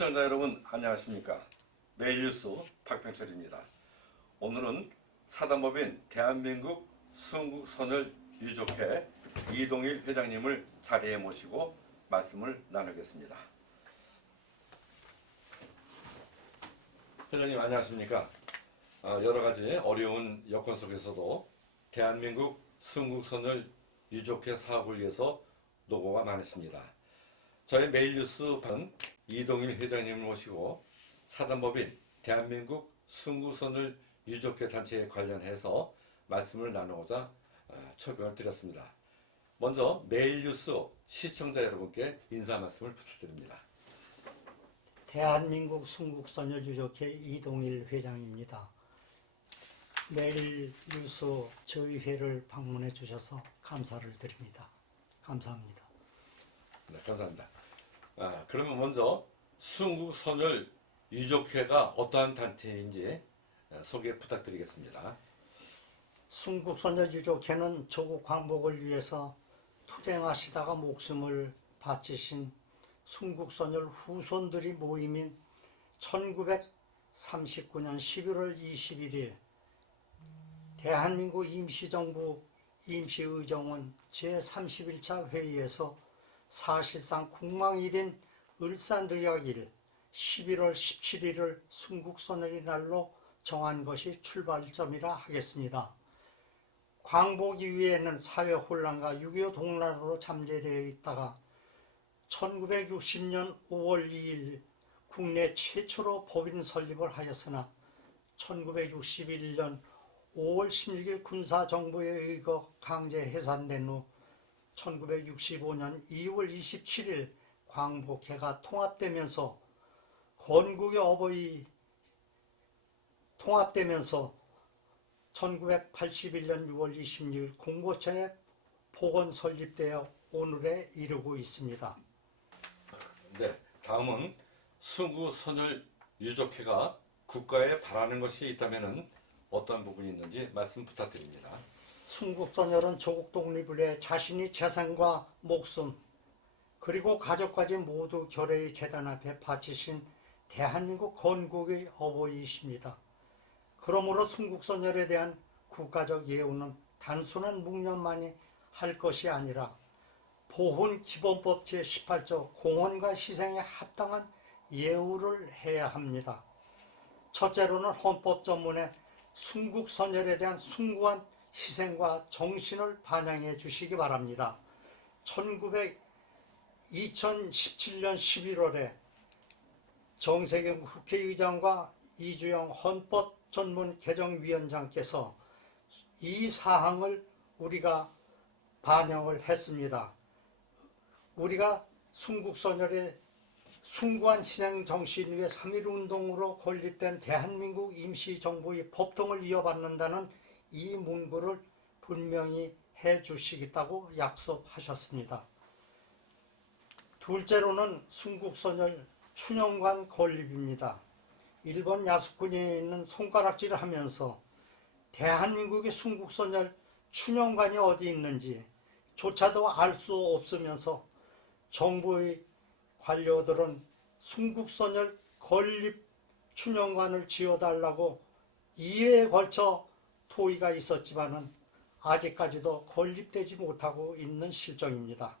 시청자 여러분 안녕하십니까. 매일뉴스 박병철입니다. 오늘은 사단법인 대한민국 순국선열 유족회 이동일 회장님을 자리에 모시고 말씀을 나누겠습니다. 회장님 안녕하십니까. 여러 가지 어려운 여건 속에서도 대한민국 순국선열 유족회 사업을 위해서 노고가 많으십니다. 저희 매일뉴스는 이동일 회장님을 모시고 사단법인 대한민국 순국선열 유족회 단체에 관련해서 말씀을 나누고자 초청을 드렸습니다. 먼저 매일뉴스 시청자 여러분께 인사 말씀을 부탁드립니다. 대한민국 순국선열 유족회 이동일 회장입니다. 매일뉴스 저희 회를 방문해 주셔서 감사를 드립니다. 감사합니다. 네, 감사합니다. 그러면 먼저 순국선열 유족회가 어떠한 단체인지 소개 부탁드리겠습니다. 순국선열 유족회는 조국 광복을 위해서 투쟁하시다가 목숨을 바치신 순국선열 후손들이 모임인 1939년 11월 21일 대한민국 임시정부 임시의정원 제31차 회의에서 사실상 국망일인 을사늑약일 11월 17일을 순국선열의 날로 정한 것이 출발점이라 하겠습니다. 광복 이후에는 사회 혼란과 6.25 동란으로 잠재되어 있다가 1960년 5월 2일 국내 최초로 법인 설립을 하였으나 1961년 5월 16일 군사정부에 의거 강제 해산된 후 1965년 2월 27일 광복회가 통합되면서 건국의 어버이 통합되면서 1981년 6월 26일 공보청에 복원 설립되어 오늘에 이르고 있습니다. 네, 다음은 순국선열 유족회가 국가에 바라는 것이 있다면 어떤 부분이 있는지 말씀 부탁드립니다. 순국선열은 조국 독립을 위해 자신이 재산과 목숨 그리고 가족까지 모두 결의의 재단 앞에 바치신 대한민국 건국의 어버이이십니다. 그러므로 순국선열에 대한 국가적 예우는 단순한 묵념만이 할 것이 아니라 보훈기본법 제18조 공헌과 희생에 합당한 예우를 해야 합니다. 첫째로는 헌법 전문에 순국선열에 대한 숭고한 희생과 정신을 반영해 주시기 바랍니다. 2017년 11월에 정세균 국회의장과 이주영 헌법전문개정위원장께서 이 사항을 우리가 반영을 했습니다. 우리가 순국선열의 숭고한 희생 정신 위에 3.1운동으로 건립된 대한민국 임시정부의 법통을 이어받는다는 이 문구를 분명히 해주시겠다고 약속하셨습니다. 둘째로는 순국선열 춘영관 건립입니다. 일본 야스쿠니에 있는 손가락질을 하면서 대한민국의 순국선열 춘영관이 어디 있는지 조차도 알 수 없으면서 정부의 관료들은 순국선열 건립 춘영관을 지어달라고 2회에 걸쳐 토의가 있었지만은 아직까지도 건립되지 못하고 있는 실정입니다.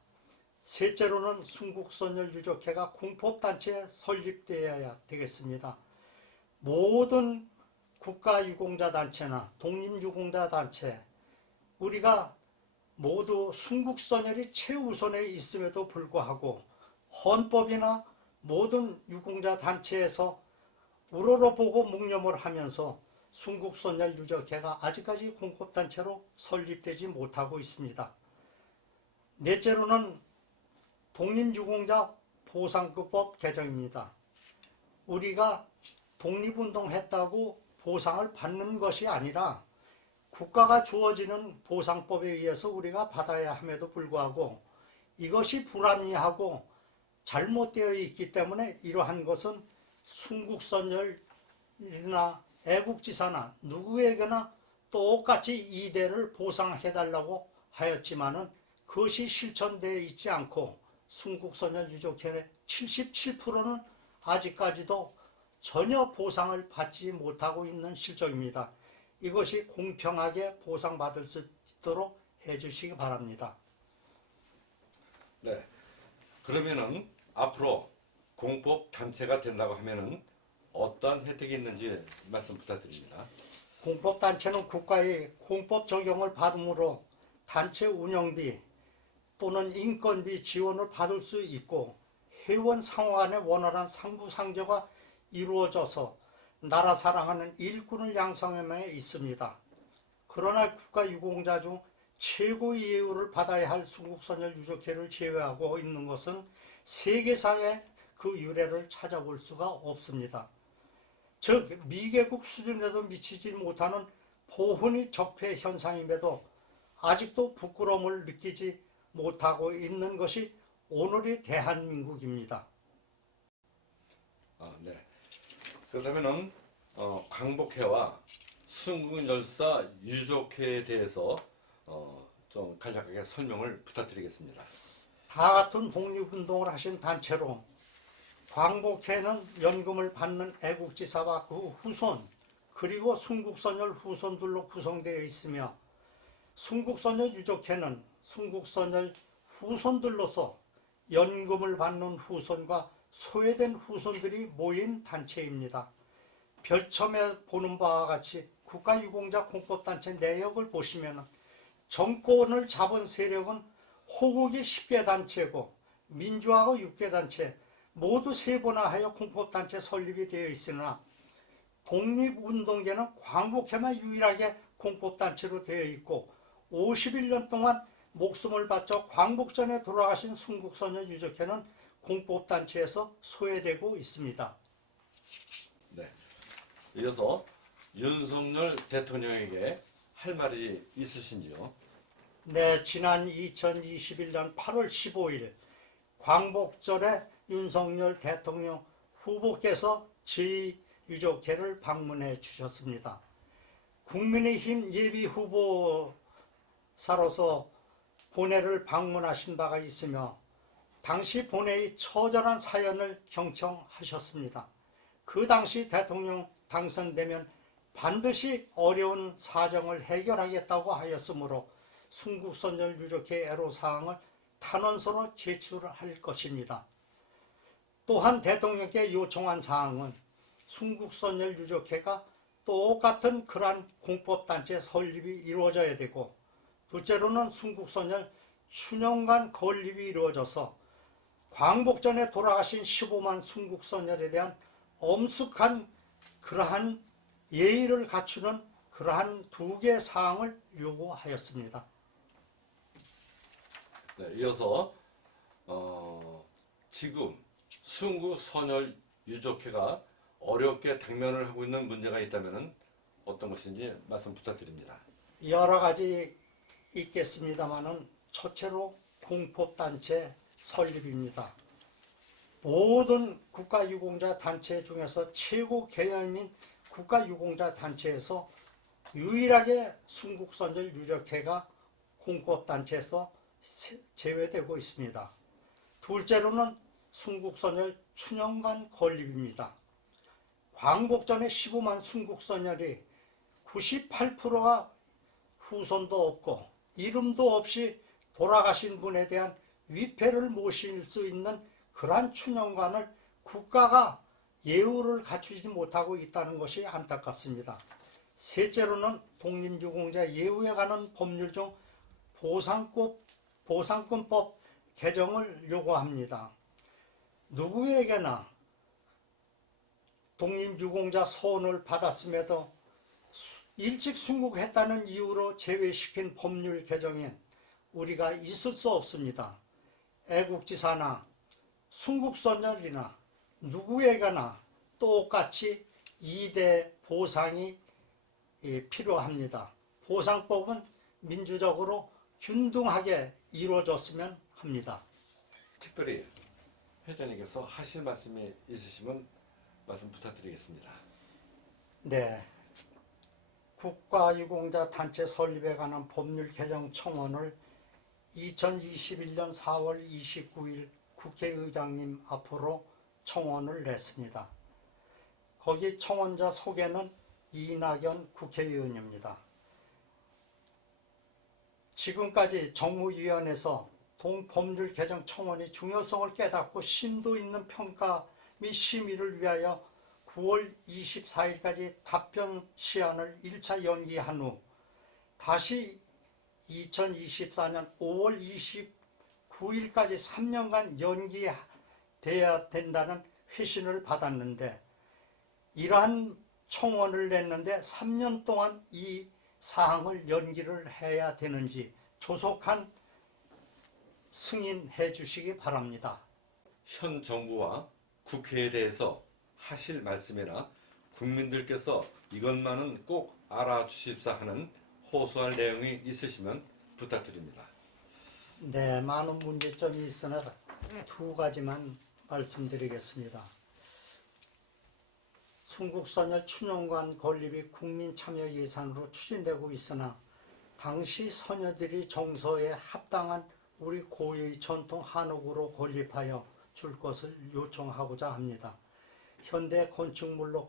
셋째로는 순국선열 유족회가 공법단체에 설립되어야 되겠습니다. 모든 국가유공자단체나 독립유공자단체 우리가 모두 순국선열이 최우선에 있음에도 불구하고 헌법이나 모든 유공자단체에서 우러러보고 묵념을 하면서 순국선열 유족회가 아직까지 공법단체로 설립되지 못하고 있습니다. 넷째로는 독립유공자 보상급법 개정입니다. 우리가 독립운동했다고 보상을 받는 것이 아니라 국가가 주어지는 보상법에 의해서 우리가 받아야 함에도 불구하고 이것이 불합리하고 잘못되어 있기 때문에 이러한 것은 순국선열이나 애국지사나 누구에게나 똑같이 이대를 보상해달라고 하였지만은 그것이 실천되어 있지 않고 순국선열 유족회의 77%는 아직까지도 전혀 보상을 받지 못하고 있는 실정입니다. 이것이 공평하게 보상받을 수 있도록 해주시기 바랍니다. 네. 그러면은 앞으로 공법 단체가 된다고 하면은 어떤 혜택이 있는지 말씀 부탁드립니다. 공법단체는 국가의 공법 적용을 받음으로 단체 운영비 또는 인건비 지원을 받을 수 있고 회원 상호 간의 원활한 상부상조가 이루어져서 나라 사랑하는 일꾼을 양성함에 있습니다. 그러나 국가유공자 중 최고의 예우를 받아야 할 순국선열 유족회를 제외하고 있는 것은 세계상의 그 유래를 찾아볼 수가 없습니다. 즉 미개국 수준에도 미치지 못하는 보훈이 적폐 현상임에도 아직도 부끄러움을 느끼지 못하고 있는 것이 오늘의 대한민국입니다. 네. 그렇다면은 광복회와 순국열사 유족회에 대해서 좀 간략하게 설명을 부탁드리겠습니다. 다 같은 독립운동을 하신 단체로 광복회는 연금을 받는 애국지사와 그 후손 그리고 순국선열 후손들로 구성되어 있으며 순국선열 유족회는 순국선열 후손들로서 연금을 받는 후손과 소외된 후손들이 모인 단체입니다. 별첨에 보는 바와 같이 국가유공자 공법단체 내역을 보시면 정권을 잡은 세력은 호국이 10개 단체고 민주화가 6개 단체 모두 세분화하여 공법단체 설립이 되어 있으나 독립운동계는 광복회만 유일하게 공법단체로 되어 있고 51년 동안 목숨을 바쳐 광복전에 돌아가신 순국선열 유족회는 공법단체에서 소외되고 있습니다. 네. 이어서 윤석열 대통령에게 할 말이 있으신지요? 네, 지난 2021년 8월 15일 광복절에 윤석열 대통령 후보께서 저희 유족회를 방문해 주셨습니다. 국민의힘 예비 후보사로서 본회를 방문하신 바가 있으며 당시 본회의 처절한 사연을 경청하셨습니다. 그 당시 대통령 당선되면 반드시 어려운 사정을 해결하겠다고 하였으므로 순국선열 유족회 애로사항을 탄원서로 제출할 것입니다. 또한 대통령께 요청한 사항은 순국선열 유족회가 똑같은 그러한 공법단체 설립이 이루어져야 되고 둘째로는 순국선열 춘영관 건립이 이루어져서 광복전에 돌아가신 15만 순국선열에 대한 엄숙한 그러한 예의를 갖추는 그러한 두 개의 사항을 요구하였습니다. 네, 이어서 지금 순국선열 유족회가 어렵게 당면을 하고 있는 문제가 있다면 어떤 것인지 말씀 부탁드립니다. 여러 가지 있겠습니다만은 첫째로 공법단체 설립입니다. 모든 국가유공자 단체 중에서 최고 개념인 국가유공자 단체에서 유일하게 순국선열 유족회가 공법단체에서 제외되고 있습니다. 둘째로는 순국선열 춘영관 건립입니다. 광복전에 15만 순국선열이 98%가 후손도 없고 이름도 없이 돌아가신 분에 대한 위패를 모실 수 있는 그러한 춘영관을 국가가 예우를 갖추지 못하고 있다는 것이 안타깝습니다. 셋째로는 독립유공자 예우에 관한 법률 중 보상권법 개정을 요구합니다. 누구에게나 독립유공자 소원을 받았음에도 일찍 순국했다는 이유로 제외시킨 법률 개정엔 우리가 있을 수 없습니다. 애국지사나 순국선열이나 누구에게나 똑같이 2대 보상이 필요합니다. 보상법은 민주적으로 균등하게 이루어졌으면 합니다. 특별히 회장님께서 하실 말씀이 있으시면 말씀 부탁드리겠습니다. 네, 국가유공자 단체 설립에 관한 법률 개정 청원을 2021년 4월 29일 국회의장님 앞으로 청원을 냈습니다. 거기 청원자 소개는 이낙연 국회의원입니다. 지금까지 정무위원회에서 동법률 개정 청원의 중요성을 깨닫고 심도 있는 평가 및 심의를 위하여 9월 24일까지 답변 시한을 1차 연기한 후 다시 2024년 5월 29일까지 3년간 연기돼야 된다는 회신을 받았는데 이러한 청원을 냈는데 3년 동안 이 사항을 연기를 해야 되는지 조속한 승인해 주시기 바랍니다. 현 정부와 국회에 대해서 하실 말씀이나 국민들께서 이것만은 꼭 알아주십사 하는 호소할 내용이 있으시면 부탁드립니다. 네, 많은 문제점이 있으나 두 가지만 말씀드리겠습니다. 순국선열 춘용관 건립이 국민참여 예산으로 추진되고 있으나 당시 선녀들이 정서에 합당한 우리 고유의 전통 한옥으로 건립하여 줄 것을 요청하고자 합니다. 현대 건축물로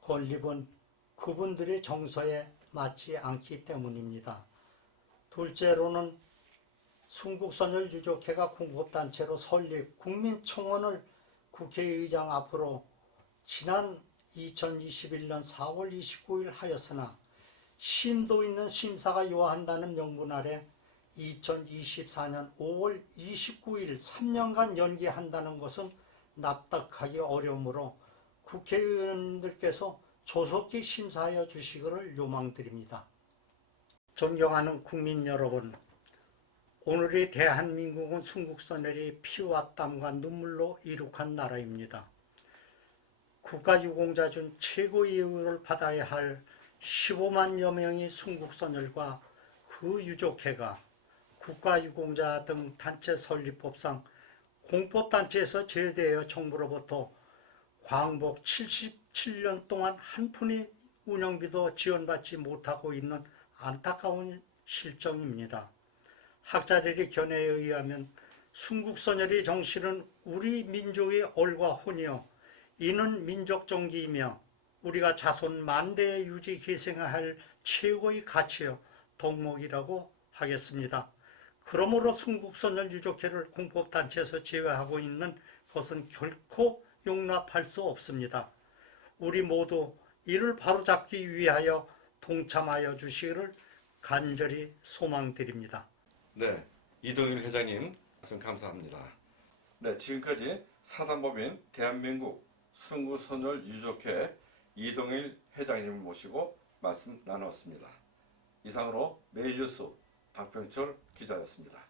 건립은 그분들의 정서에 맞지 않기 때문입니다. 둘째로는 순국선열 유족회가 공급단체로 설립 국민청원을 국회의장 앞으로 지난 2021년 4월 29일 하였으나 심도 있는 심사가 요한다는 명분 아래 2024년 5월 29일 3년간 연기한다는 것은 납득하기 어려우므로 국회의원들께서 조속히 심사하여 주시기를 요망드립니다. 존경하는 국민 여러분, 오늘의 대한민국은 순국선열이 피와 땀과 눈물로 이룩한 나라입니다. 국가유공자 중 최고의 예우를 받아야 할 15만여 명의 순국선열과 그 유족회가 국가유공자 등 단체 설립법상 공법단체에서 제외되어 정부로부터 광복 77년 동안 한 푼의 운영비도 지원받지 못하고 있는 안타까운 실정입니다. 학자들의 견해에 의하면 순국선열의 정신은 우리 민족의 얼과 혼이요 이는 민족정기이며 우리가 자손 만대에 유지 계승해야 할 최고의 가치요 덕목이라고 하겠습니다. 그러므로 순국선열 유족회를 공법단체에서 제외하고 있는 것은 결코 용납할 수 없습니다. 우리 모두 이를 바로잡기 위하여 동참하여 주시기를 간절히 소망드립니다. 네, 이동일 회장님 말씀 감사합니다. 네, 지금까지 사단법인 대한민국 순국선열 유족회 이동일 회장님을 모시고 말씀 나누었습니다. 이상으로 매일뉴스 박병철 기자였습니다.